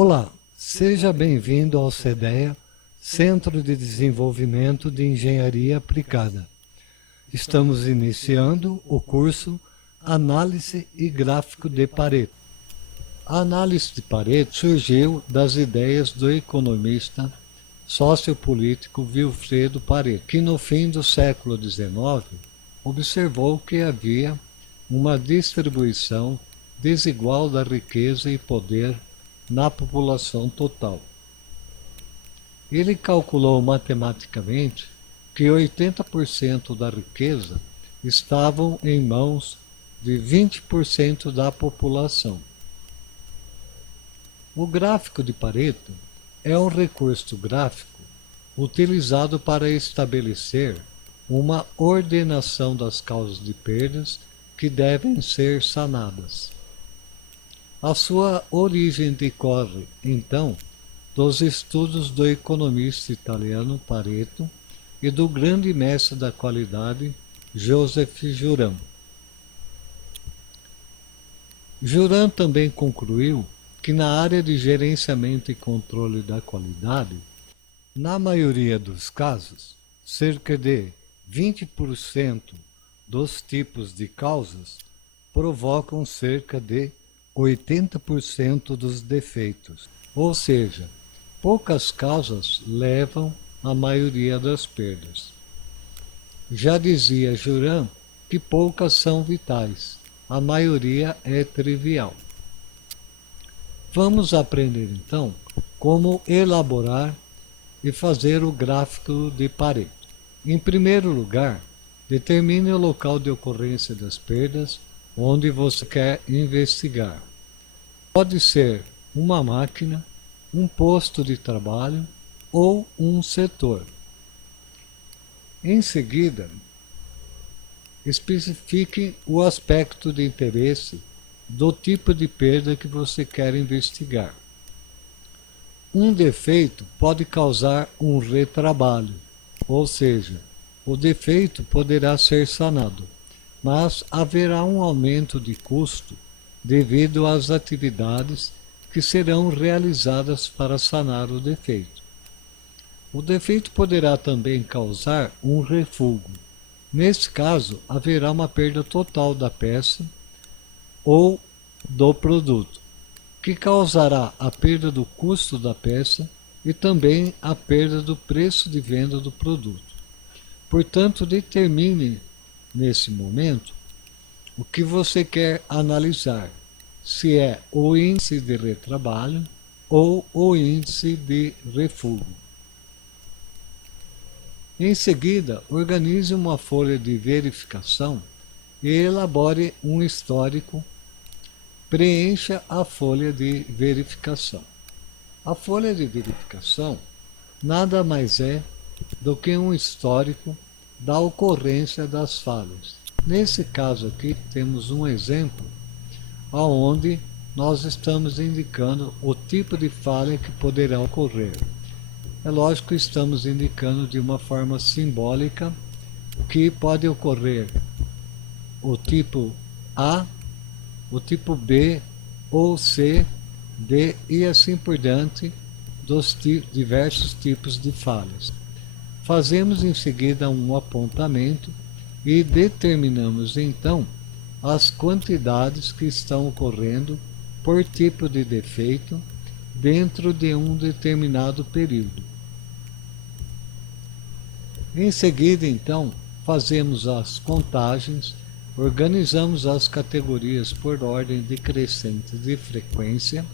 Olá, seja bem-vindo ao CDEA, Centro de Desenvolvimento de Engenharia Aplicada. Estamos iniciando o curso Análise e Gráfico de Pareto. A análise de Pareto surgiu das ideias do economista sociopolítico Vilfredo Pareto, que no fim do século XIX observou que havia uma distribuição desigual da riqueza e poder na população total. Ele calculou matematicamente que 80% da riqueza estavam em mãos de 20% da população. O gráfico de Pareto é um recurso gráfico utilizado para estabelecer uma ordenação das causas de perdas que devem ser sanadas. A sua origem decorre, então, dos estudos do economista italiano Pareto e do grande mestre da qualidade Joseph Juran. Juran também concluiu que na área de gerenciamento e controle da qualidade, na maioria dos casos, cerca de 20% dos tipos de causas provocam cerca de 80% dos defeitos, ou seja, poucas causas levam à maioria das perdas. Já dizia Juran que poucas são vitais, a maioria é trivial. Vamos aprender então como elaborar e fazer o gráfico de Pareto. Em primeiro lugar, determine o local de ocorrência das perdas onde você quer investigar. Pode ser uma máquina, um posto de trabalho ou um setor. Em seguida, especifique o aspecto de interesse do tipo de perda que você quer investigar. Um defeito pode causar um retrabalho, ou seja, o defeito poderá ser sanado, mas haverá um aumento de custo devido às atividades que serão realizadas para sanar o defeito. O defeito poderá também causar um refúgio. Nesse caso, haverá uma perda total da peça ou do produto, que causará a perda do custo da peça e também a perda do preço de venda do produto. Portanto, determine, nesse momento, o que você quer analisar, se é o índice de retrabalho ou o índice de refúgio. Em seguida, organize uma folha de verificação e elabore um histórico. Preencha a folha de verificação. A folha de verificação nada mais é do que um histórico da ocorrência das falhas. Nesse caso aqui, temos um exemplo onde nós estamos indicando o tipo de falha que poderá ocorrer. É lógico que estamos indicando de uma forma simbólica que pode ocorrer o tipo A, o tipo B ou C, D e assim por diante dos diversos tipos de falhas. Fazemos em seguida um apontamento e determinamos então as quantidades que estão ocorrendo por tipo de defeito dentro de um determinado período. Em seguida, então, fazemos as contagens, organizamos as categorias por ordem decrescente de frequência.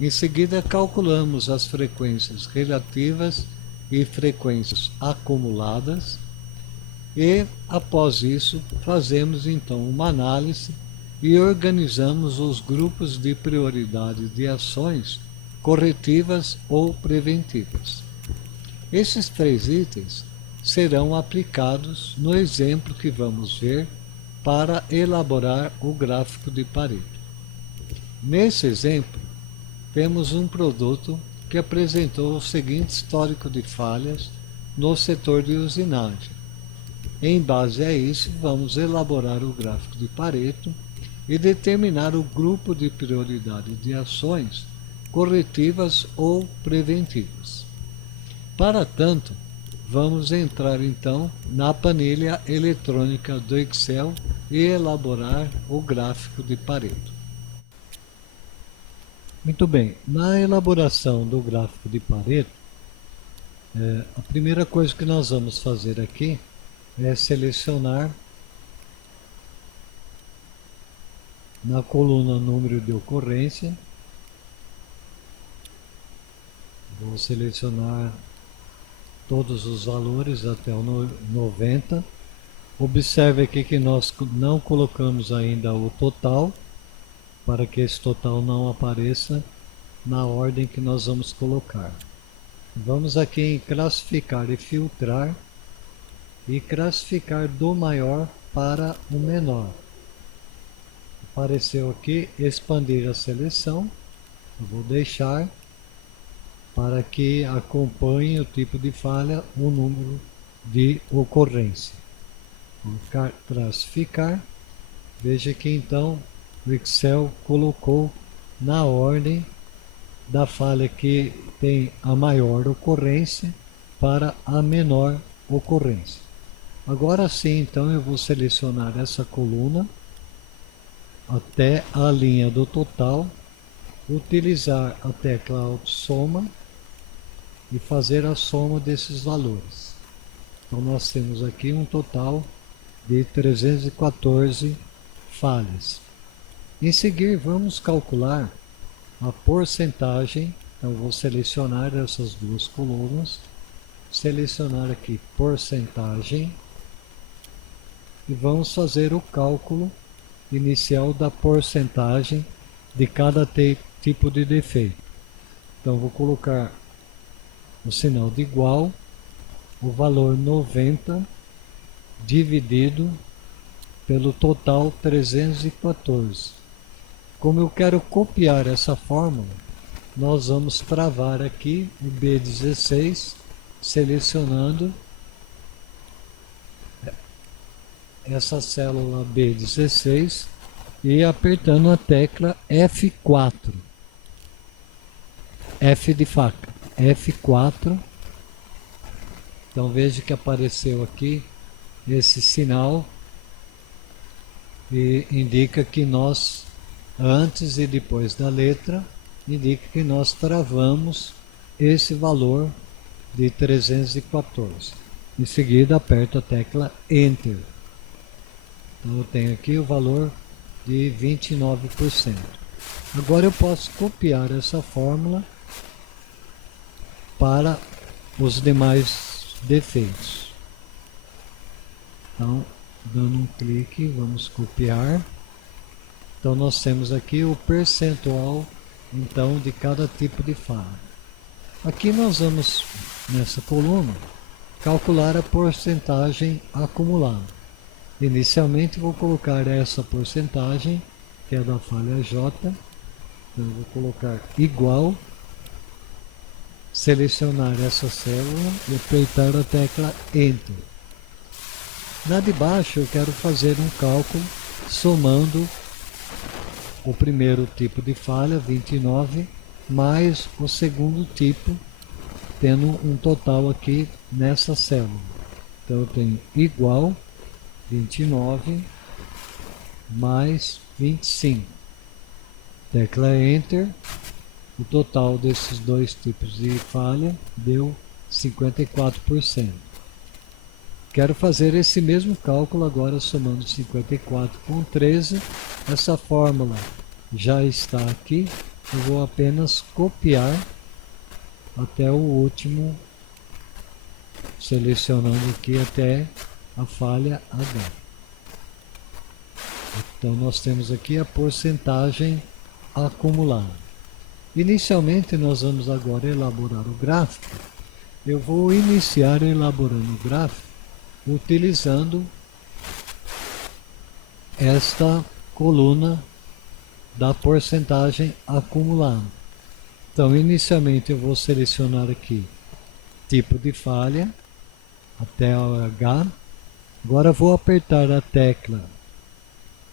Em seguida, calculamos as frequências relativas e frequências acumuladas. E, após isso, fazemos então uma análise e organizamos os grupos de prioridade de ações corretivas ou preventivas. Esses 3 itens serão aplicados no exemplo que vamos ver para elaborar o gráfico de Pareto. Nesse exemplo, temos um produto que apresentou o seguinte histórico de falhas no setor de usinagem. Em base a isso, vamos elaborar o gráfico de Pareto e determinar o grupo de prioridade de ações corretivas ou preventivas. Para tanto, vamos entrar então na planilha eletrônica do Excel e elaborar o gráfico de Pareto. Muito bem, na elaboração do gráfico de Pareto, a primeira coisa que nós vamos fazer aqui é selecionar na coluna número de ocorrência. Vou selecionar todos os valores até o 90. Observe aqui que nós não colocamos ainda o total, para que esse total não apareça na ordem que nós vamos colocar. Vamos aqui em classificar e filtrar e classificar do maior para o menor. Apareceu aqui expandir a seleção. Eu vou deixar para que acompanhe o tipo de falha, o número de ocorrência. Vou classificar. Veja que então o Excel colocou na ordem da falha que tem a maior ocorrência para a menor ocorrência. Agora sim, então eu vou selecionar essa coluna até a linha do total, utilizar a tecla Alt Soma e fazer a soma desses valores. Então nós temos aqui um total de 314 falhas. Em seguir, vamos calcular a porcentagem. Então vou selecionar essas duas colunas, selecionar aqui porcentagem e vamos fazer o cálculo inicial da porcentagem de cada tipo de defeito. Então vou colocar o sinal de igual, o valor 90 dividido pelo total 314. Como eu quero copiar essa fórmula, nós vamos travar aqui o B16, selecionando essa célula B16 e apertando a tecla F4. F de faca, F4. Então veja que apareceu aqui esse sinal e indica que nós, antes e depois da letra, indica que nós travamos esse valor de 314. Em seguida aperto a tecla Enter. Então eu tenho aqui o valor de 29%. Agora eu posso copiar essa fórmula para os demais defeitos. Então, dando um clique, vamos copiar. Então nós temos aqui o percentual então de cada tipo de falha. Aqui nós vamos, nessa coluna, calcular a porcentagem acumulada. Inicialmente vou colocar essa porcentagem, que é da falha J. Então eu vou colocar igual, selecionar essa célula e apertar a tecla Enter. Na de baixo eu quero fazer um cálculo somando o primeiro tipo de falha, 29, mais o segundo tipo, tendo um total aqui nessa célula. Então eu tenho igual 29 mais 25. Tecla Enter. O total desses dois tipos de falha deu 54%. Quero fazer esse mesmo cálculo agora somando 54 com 13. Essa fórmula já está aqui. Eu vou apenas copiar até o último, selecionando aqui até a falha H. Então nós temos aqui a porcentagem acumulada. Inicialmente nós vamos agora elaborar o gráfico. Eu vou iniciar elaborando o gráfico utilizando esta coluna da porcentagem acumulada. Então inicialmente eu vou selecionar aqui tipo de falha até o H. Agora vou apertar a tecla,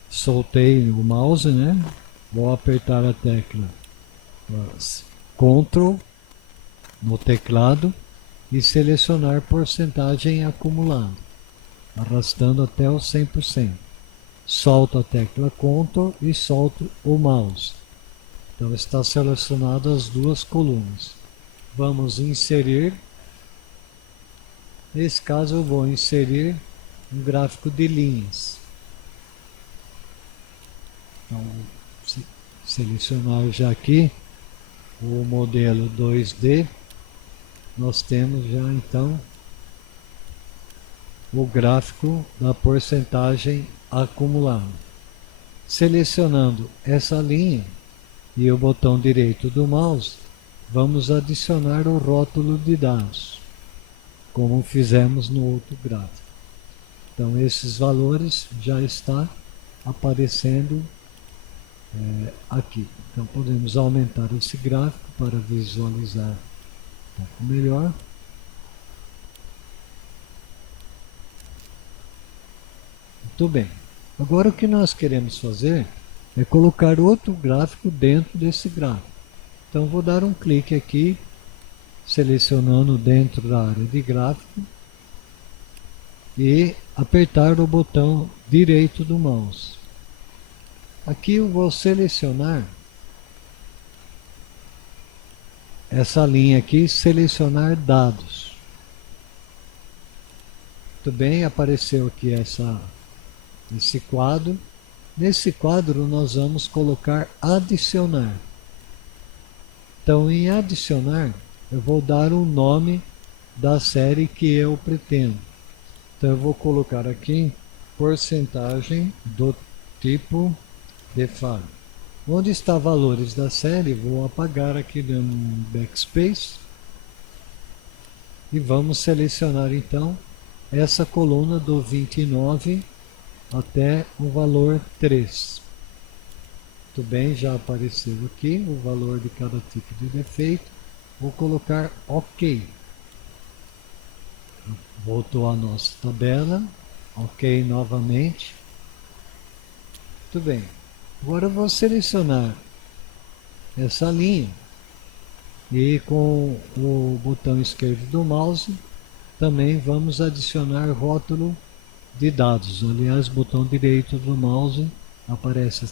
soltei o mouse, né? Vou apertar a tecla Ctrl no teclado e selecionar porcentagem acumulada, arrastando até o 100%. Solto a tecla Ctrl e solto o mouse. Então está selecionado as duas colunas. Vamos inserir. Nesse caso eu vou inserir um gráfico de linhas. Então, selecionar já aqui o modelo 2D. Nós temos já então o gráfico da porcentagem acumulada. Selecionando essa linha e o botão direito do mouse, vamos adicionar o rótulo de dados, como fizemos no outro gráfico. Então esses valores já está aparecendo aqui. Então podemos aumentar esse gráfico para visualizar um pouco melhor. Muito bem. Agora o que nós queremos fazer é colocar outro gráfico dentro desse gráfico. Então vou dar um clique aqui, selecionando dentro da área de gráfico e apertar o botão direito do mouse. Aqui eu vou selecionar essa linha aqui, selecionar dados. Muito bem, apareceu aqui esse quadro. Nesse quadro nós vamos colocar adicionar. Então em adicionar eu vou dar um nome da série que eu pretendo. Então eu vou colocar aqui porcentagem do tipo default. Onde está valores da série, vou apagar aqui dando um backspace. E vamos selecionar então essa coluna do 29 até o valor 3. Muito bem, já apareceu aqui o valor de cada tipo de defeito. Vou colocar OK. Voltou a nossa tabela. OK novamente. Muito bem. Agora eu vou selecionar essa linha e com o botão esquerdo do mouse também vamos adicionar rótulo de dados. Aliás, botão direito do mouse aparece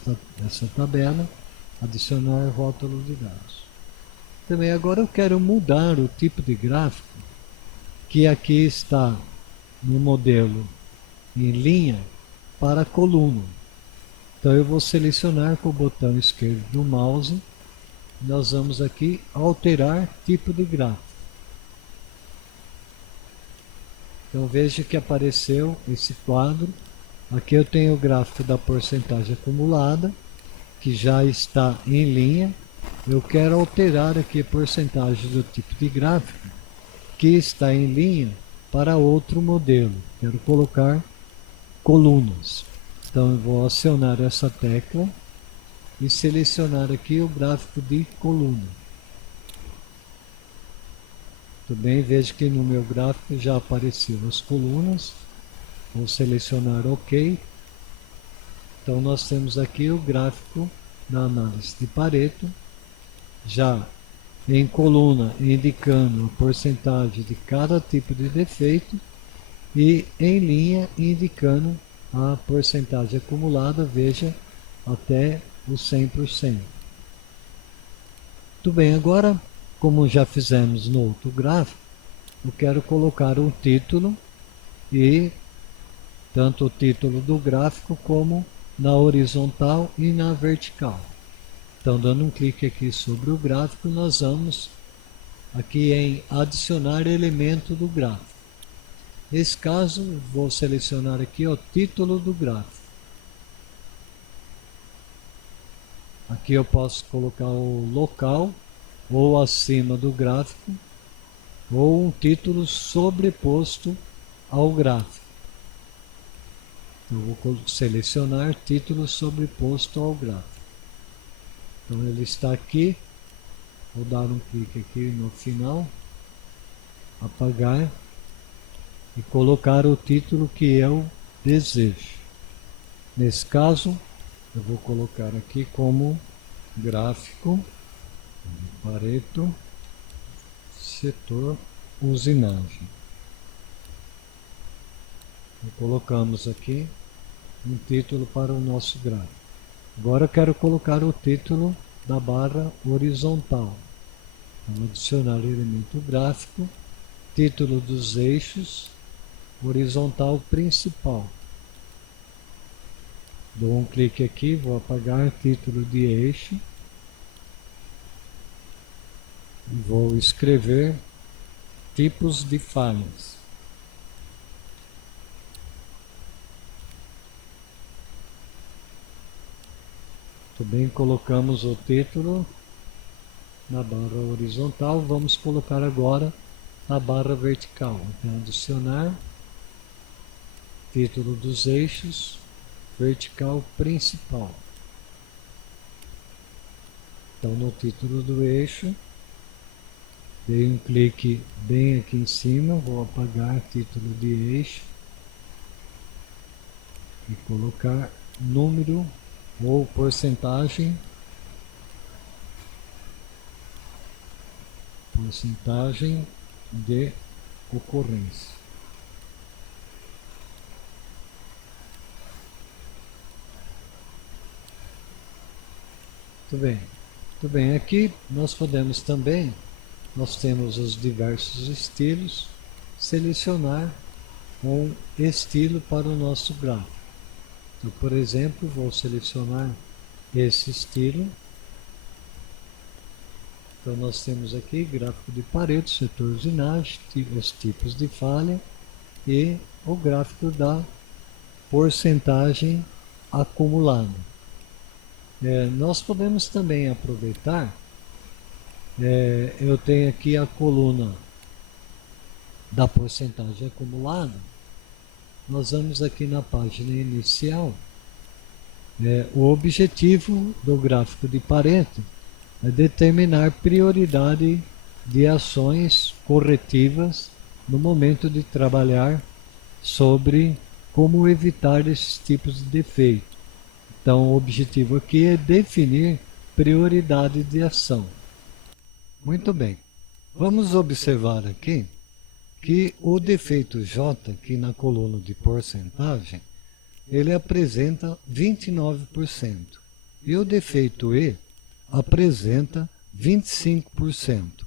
essa tabela, adicionar rótulo de dados. Também agora eu quero mudar o tipo de gráfico que aqui está no modelo em linha para coluna. Então eu vou selecionar com o botão esquerdo do mouse. Nós vamos aqui alterar tipo de gráfico. Então veja que apareceu esse quadro. Aqui eu tenho o gráfico da porcentagem acumulada, que já está em linha. Eu quero alterar aqui a porcentagem do tipo de gráfico, que está em linha, para outro modelo. Quero colocar colunas. Então eu vou acionar essa tecla e selecionar aqui o gráfico de coluna. Muito bem, veja que no meu gráfico já apareceu as colunas. Vou selecionar OK. Então nós temos aqui o gráfico da análise de Pareto, já em coluna indicando a porcentagem de cada tipo de defeito e em linha indicando a porcentagem acumulada, veja, até o 100%. Muito bem, agora, como já fizemos no outro gráfico, eu quero colocar um título e tanto o título do gráfico como na horizontal e na vertical. Então, dando um clique aqui sobre o gráfico, nós vamos aqui em adicionar elemento do gráfico. Nesse caso, vou selecionar aqui o título do gráfico. Aqui eu posso colocar o local ou acima do gráfico ou um título sobreposto ao gráfico. Então, eu vou selecionar título sobreposto ao gráfico. Então ele está aqui. Vou dar um clique aqui no final, apagar e colocar o título que eu desejo. Nesse caso, eu vou colocar aqui como gráfico Pareto, setor usinagem. E colocamos aqui um título para o nosso gráfico. Agora eu quero colocar o título da barra horizontal. Então, adicionar elemento gráfico, título dos eixos, horizontal principal. Dou um clique aqui, vou apagar título de eixo e vou escrever tipos de falhas. Também colocamos o título na barra horizontal, vamos colocar agora na barra vertical. Então, adicionar título dos eixos, vertical principal. Então, no título do eixo, dei um clique bem aqui em cima, vou apagar título de eixo e colocar número ou porcentagem de ocorrência. Muito bem, aqui nós podemos também, nós temos os diversos estilos, selecionar um estilo para o nosso gráfico. Então, por exemplo, vou selecionar esse estilo. Então, nós temos aqui gráfico de Pareto, setor usinagem, os tipos de falha e o gráfico da porcentagem acumulada. Nós podemos também aproveitar, eu tenho aqui a coluna da porcentagem acumulada. Nós vamos aqui na página inicial. O objetivo do gráfico de Pareto é determinar prioridade de ações corretivas no momento de trabalhar sobre como evitar esses tipos de defeito. Então, o objetivo aqui é definir prioridade de ação. Muito bem. Vamos observar aqui que o defeito J, aqui na coluna de porcentagem, ele apresenta 29%. E o defeito E apresenta 25%.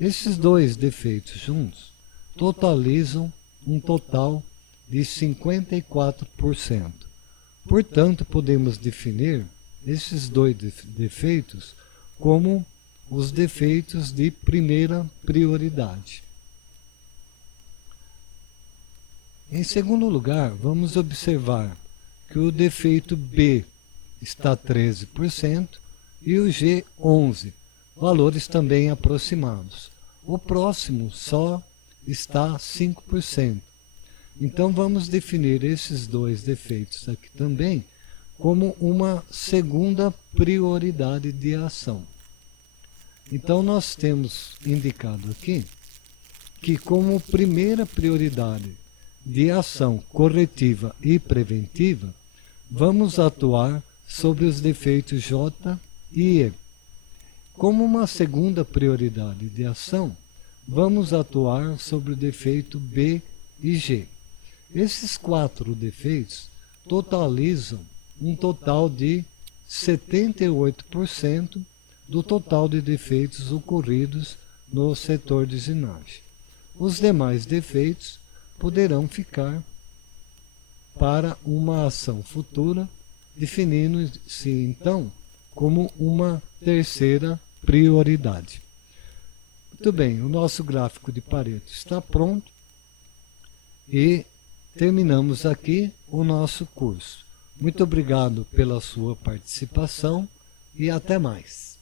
Esses dois defeitos juntos totalizam um total de 54%. Portanto, podemos definir esses dois defeitos como os defeitos de primeira prioridade. Em segundo lugar, vamos observar que o defeito B está 13% e o G 11%, valores também aproximados. O próximo só está 5%. Então vamos definir esses dois defeitos aqui também como uma segunda prioridade de ação. Então nós temos indicado aqui que como primeira prioridade de ação corretiva e preventiva, vamos atuar sobre os defeitos J e E. Como uma segunda prioridade de ação, vamos atuar sobre o defeito B e G. Esses quatro defeitos totalizam um total de 78% do total de defeitos ocorridos no setor de usinagem. Os demais defeitos poderão ficar para uma ação futura, definindo-se então como uma terceira prioridade. Muito bem, o nosso gráfico de Pareto está pronto e terminamos aqui o nosso curso. Muito obrigado pela sua participação e até mais.